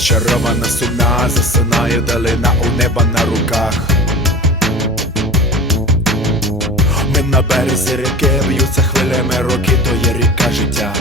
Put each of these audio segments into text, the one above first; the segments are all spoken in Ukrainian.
зачарована сумна, засинає далина у неба на руках. Ми на березі ріки б'ються хвилями роки, то є ріка життя.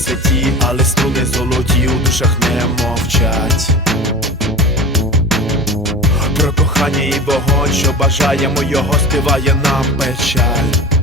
Святі, але струни золоті у душах не мовчать. Про кохання і вогонь, що бажаємо його, співає нам печаль.